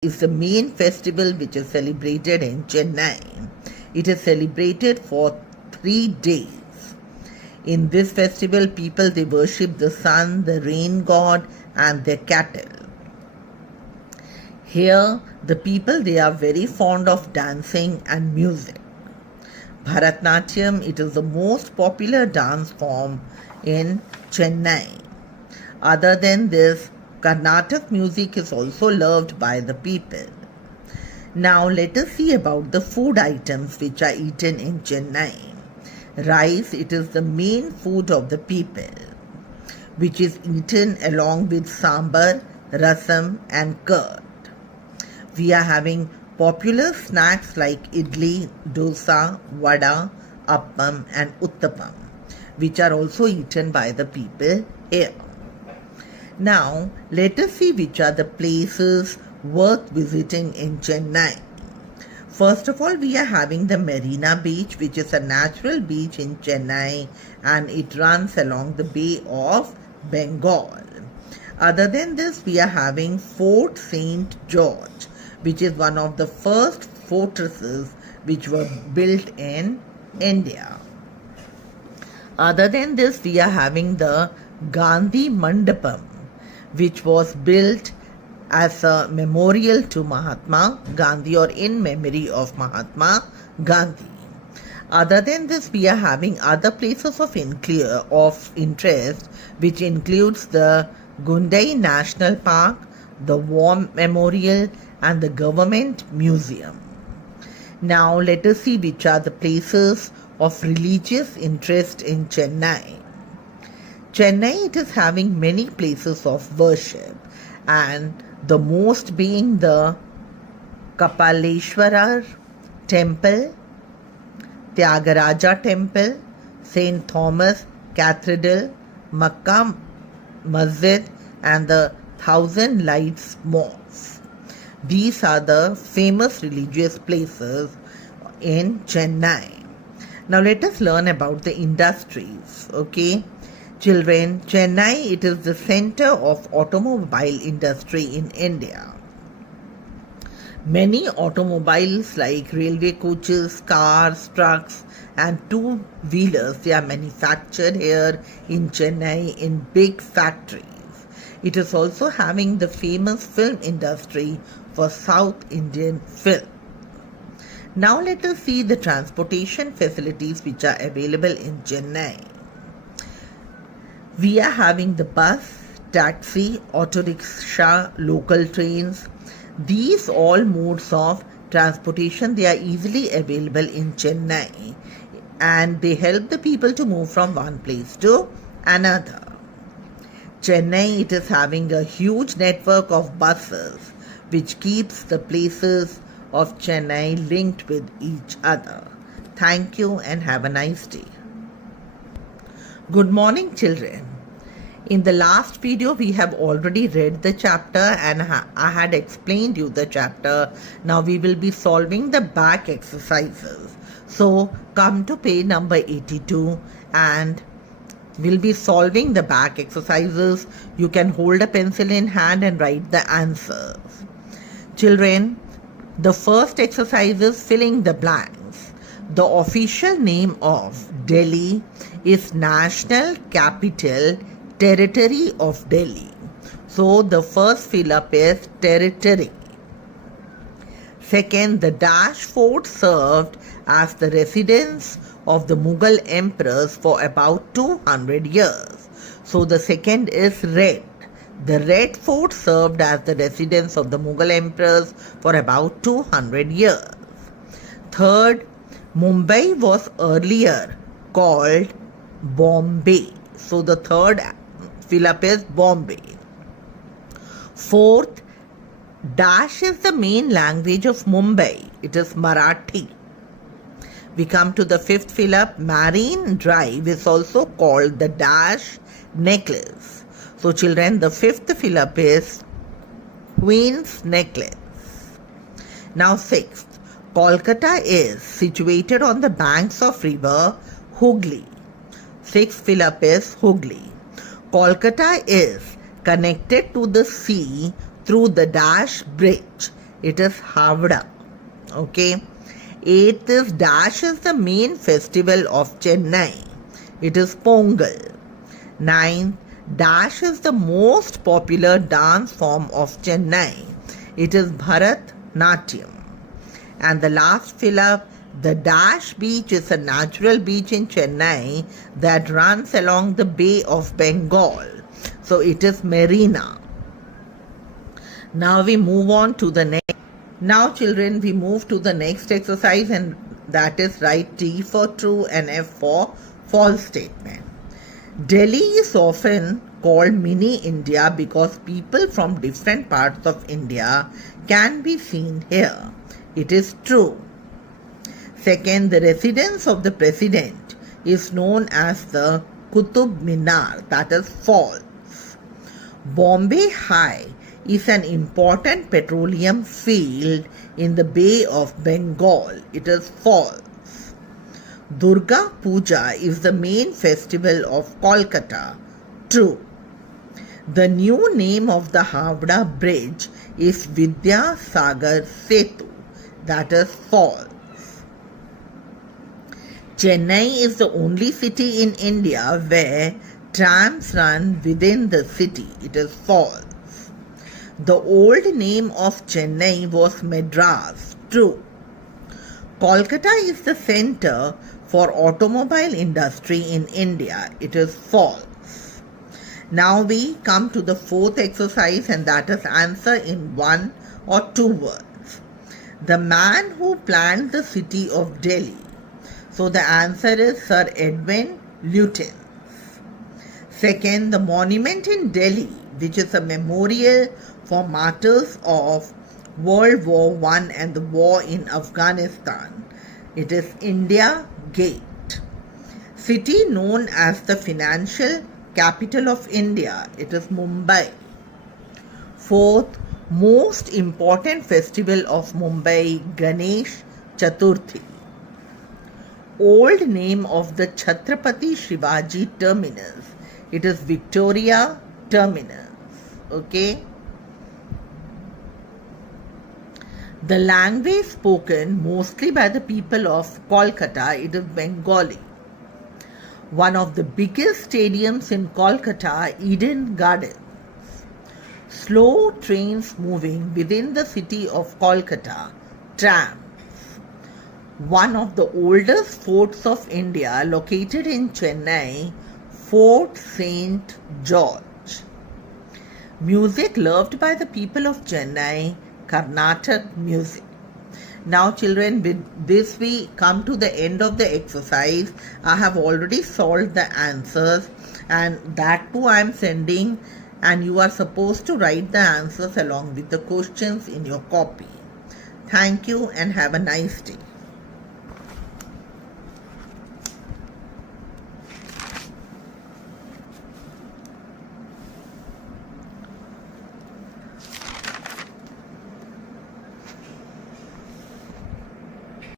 is the main festival which is celebrated in Chennai. It is celebrated for 3 days. In this festival, people they worship the sun, the rain god and their cattle. Here, the people they are very fond of dancing and music. Bharatnatyam, it is the most popular dance form in Chennai. Other than this, Carnatic music is also loved by the people. Now let us see about the food items which are eaten in Chennai. Rice, it is the main food of the people, which is eaten along with sambar, rasam and curd. We are having popular snacks like idli, dosa, vada, appam and uttapam, which are also eaten by the people here. Now, let us see which are the places worth visiting in Chennai. First of all, we are having the Marina Beach, which is a natural beach in Chennai and it runs along the Bay of Bengal. Other than this, we are having Fort St. George, which is one of the first fortresses which were built in India. Other than this, we are having the Gandhi Mandapam, which was built as a memorial to Mahatma Gandhi or in memory of Mahatma Gandhi. Other than this, we are having other places of interest, which includes the Gundai National Park, the War Memorial and the Government Museum. Now let us see which are the places of religious interest in Chennai. Chennai, it is having many places of worship and the most being the Kapaleshwara temple, Tyagaraja temple, St. Thomas Cathedral, Makkah Masjid and the Thousand Lights Mosque. These are the famous religious places in Chennai. Now let us learn about the industries, okay? Children, Chennai, it is the center of automobile industry in India. Many automobiles like railway coaches, cars, trucks and two-wheelers, they are manufactured here in Chennai in big factories. It is also having the famous film industry for South Indian film. Now let us see the transportation facilities which are available in Chennai. We are having the bus, taxi, auto rickshaw, local trains. These all modes of transportation, they are easily available in Chennai and they help the people to move from one place to another. Chennai, it is having a huge network of buses which keeps the places of Chennai linked with each other. Thank you and have a nice day. Good morning, children. In the last video, we have already read the chapter and I had explained you the chapter. Now we will be solving the back exercises. So come to page number 82 and we'll be solving the back exercises. You can hold a pencil in hand and write the answers. Children, the first exercise is filling the blanks. The official name of Delhi is National Capital Territory of Delhi. So the first fill up is territory. Second, the Dash Fort served as the residence of the Mughal emperors for about 200 years. So the second is Red. The Red Fort served as the residence of the Mughal emperors for about 200 years. Third, Mumbai was earlier called Bombay. So the third fill up is Bombay. Fourth, Dash is the main language of Mumbai. It is Marathi. We come to the fifth fill up. Marine Drive is also called the Dash Necklace. So children, the fifth fill up is Queen's Necklace. Now sixth, Kolkata is situated on the banks of river Hooghly. Sixth fill up is Hooghly. Kolkata is connected to the sea through the Dash Bridge It is Havda. Okay. Eighth is dash is the main festival of Chennai. It is Pongal. Ninth, dash is the most popular dance form of Chennai. It is Bharatnatyam. And the last fill up, the Dash Beach is a natural beach in Chennai that runs along the Bay of Bengal. So it is Marina. Now we move on to the next. Now children, we move to the next exercise, and that is write T for true and F for false statement. Delhi is often called mini India because people from different parts of India can be seen here. It is true. Second, the residence of the president is known as the Qutub Minar. That is false. Bombay High is an important petroleum field in the Bay of Bengal. It is false. Durga Puja is the main festival of Kolkata. True. The new name of the Havda Bridge is Vidya Sagar Setu. That is false. Chennai is the only city in India where trams run within the city. It is false. The old name of Chennai was Madras. True. Kolkata is the center for automobile industry in India. It is false. Now we come to the fourth exercise, and that is answer in one or two words. The man who planned the city of Delhi. So the answer is Sir Edwin Lutyens. Second, the monument in Delhi, which is a memorial for martyrs of World War I and the war in Afghanistan. It is India Gate. City known as the financial capital of India. It is Mumbai. Fourth, most important festival of Mumbai, Ganesh Chaturthi. Old name of the Chhatrapati Shivaji terminus. It is Victoria Terminus. Okay. The language spoken mostly by the people of Kolkata, it is Bengali. One of the biggest stadiums in Kolkata, Eden Gardens. Slow trains moving within the city of Kolkata, trams. One of the oldest forts of India located in Chennai, Fort St. George. Music loved by the people of Chennai, Carnatic music. Now children, with this we come to the end of the exercise. I have already solved the answers, and that too I am sending, and you are supposed to write the answers along with the questions in your copy. Thank you and have a nice day.